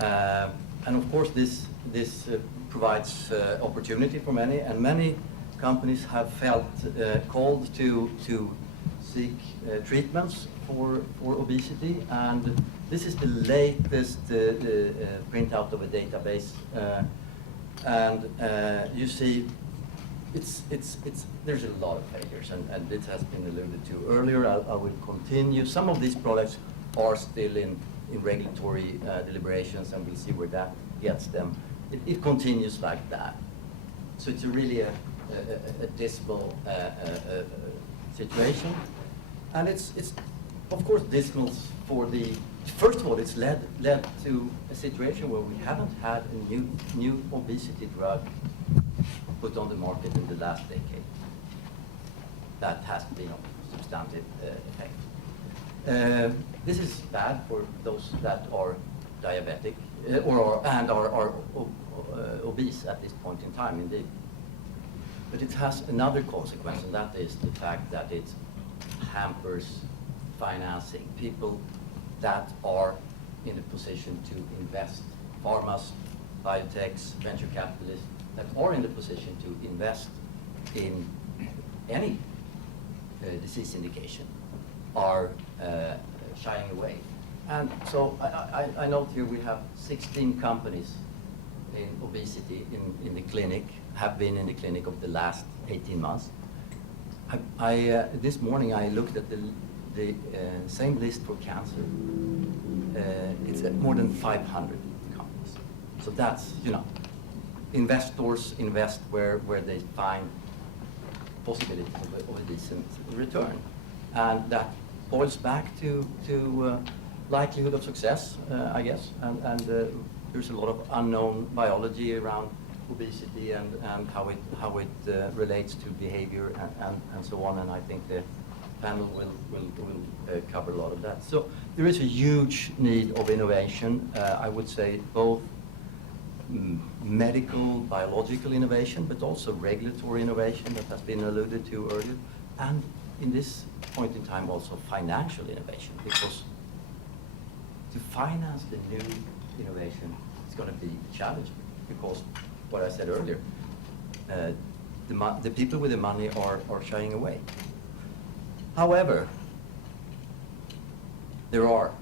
And of course, this provides opportunity for many, and many companies have felt called to seek treatments for obesity, and this is the latest printout of a database, and you see there's a lot of failures, and this has been alluded to earlier. I will continue. Some of these products are still in regulatory deliberations, and we'll see where that gets them. It continues like that. So it's really a dismal situation. And it's of course dismal for the, first of all, it's led to a situation where we haven't had a new obesity drug put on the market in the last decade. That has been of substantive effect. This is bad for those that are diabetic and are obese at this point in time, indeed. But it has another consequence, and that is the fact that it hampers financing. People that are in a position to invest, pharmas, biotechs, venture capitalists, that are in the position to invest in any disease indication are shying away. And so I note here we have 16 companies in obesity in the clinic, have been in the clinic over the last 18 months. This morning I looked at the same list for cancer. It's more than 500 companies. So that's, investors invest where they find possibility of a decent return. And that boils back to likelihood of success, I guess. And there's a lot of unknown biology around obesity and how it relates to behavior and so on. And I think the panel will cover a lot of that. So there is a huge need of innovation. I would say both medical, biological innovation, but also regulatory innovation that has been alluded to earlier. And in this point in time, also financial innovation, because to finance the new innovation is going to be challenging, because what I said earlier, the people with the money are shying away. However, there are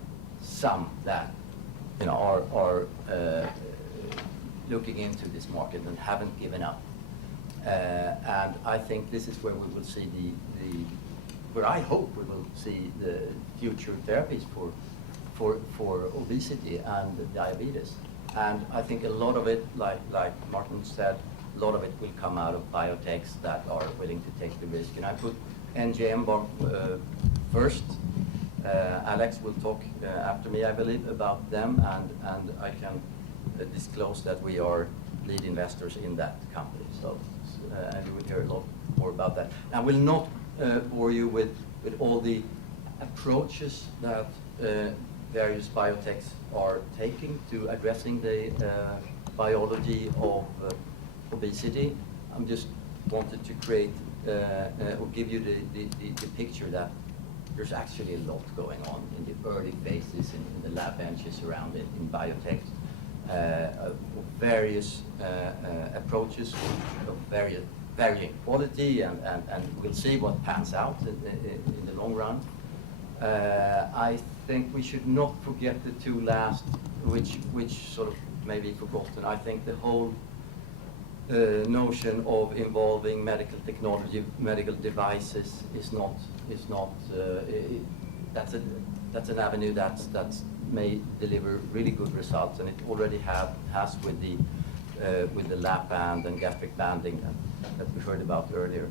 some that are looking into this market and haven't given up. And I think this is where we will see where I hope we will see the future therapies for obesity and diabetes. And I think a lot of it, like Martin said, a lot of it will come out of biotechs that are willing to take the risk. And I put NGM first. Alex will talk after me, I believe, about them, and I can disclose that we are lead investors in that company. So, and you will hear a lot more about that. I will not bore you with all the approaches that various biotechs are taking to addressing the biology of obesity. I'm just wanted to create or give you the picture that there's actually a lot going on in the early phases in the lab benches around it in biotech. Various approaches of varying quality, and we'll see what pans out in the long run. I think we should not forget the two last, which sort of may be forgotten. I think the whole notion of involving medical technology, medical devices is not that's an avenue that may deliver really good results, and it already has with the lap band and gastric banding that we heard about earlier.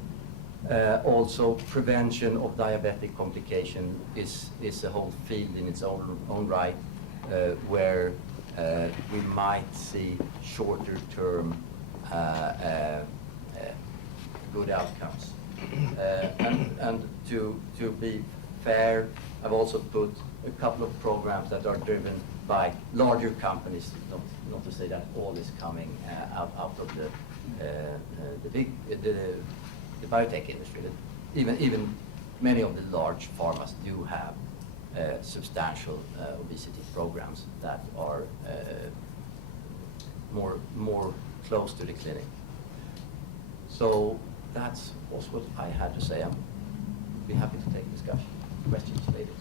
Also, prevention of diabetic complication is a whole field in its own right, where we might see shorter term good outcomes. And to be fair, I've also put a couple of programs that are driven by larger companies, not to say that all is coming out of the biotech industry. Even many of the large pharmas do have substantial obesity programs that are more close to the clinic. So that's also what I had to say. I'd be happy to take discussion, questions later.